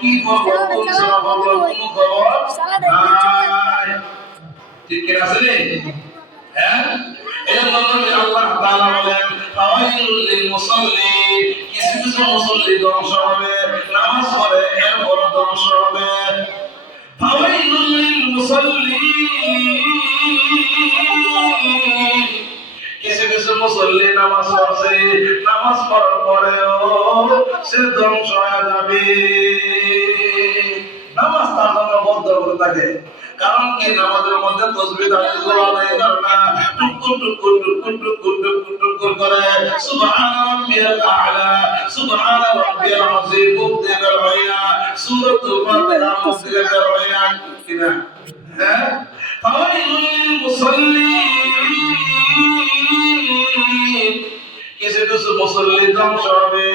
কি কোন কোন খবর? নাই ঠিক কিনা আছে হ্যাঁ? এজন্য আল্লাহ তাআলা বলেন ফাওয়াইলুল লিল মুসাল্লি কিছু কিছু মুসল্লি ধ্বংস হবে নামাজ পড়ে এরপর ধ্বংস হবে। ফাওয়াইলুল লিল মুসাল্লি মুসল্লি নামাজ পড়ছে, নামাজ পড়ার পরেও সে ধ্বংস হয়ে যাবে। নামাজ তার জন্য বদ্ধ করে থাকে। কারণ কি? নামাজের মধ্যে তসবিহ করে না? টুকুর টুকুর টুকুর টুকুর টুকুর টুকুর করে সুবহান রাব্বিয়াল আ'লা, সুবহান রাব্বিয়াল আযীম সূরাতুল ফাতিহা কিনা হ্যাঁ? কিছু মুসল্লি ধ্বংস হবে।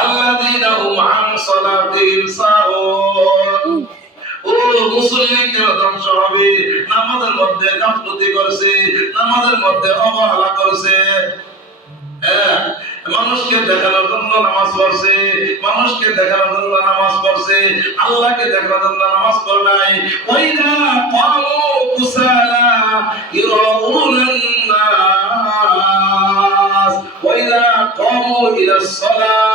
আল্লাযীনা ও মুসল্লি কেন ধ্বংস হবে। নামাজের মধ্যে গাফলতি করছে নামাজের মধ্যে অবহেলা করছে। হ্যাঁ, মানুষকে দেখানোর জন্য নামাজ পড়ছে মানুষকে দেখানোর জন্য নামাজ পড়ছে আল্লাহকে দেখানোর জন্য নামাজ পড়ে নাই। ওয়াইদা ক্বামু কুসালা ইরাউনান ইলা সালাহ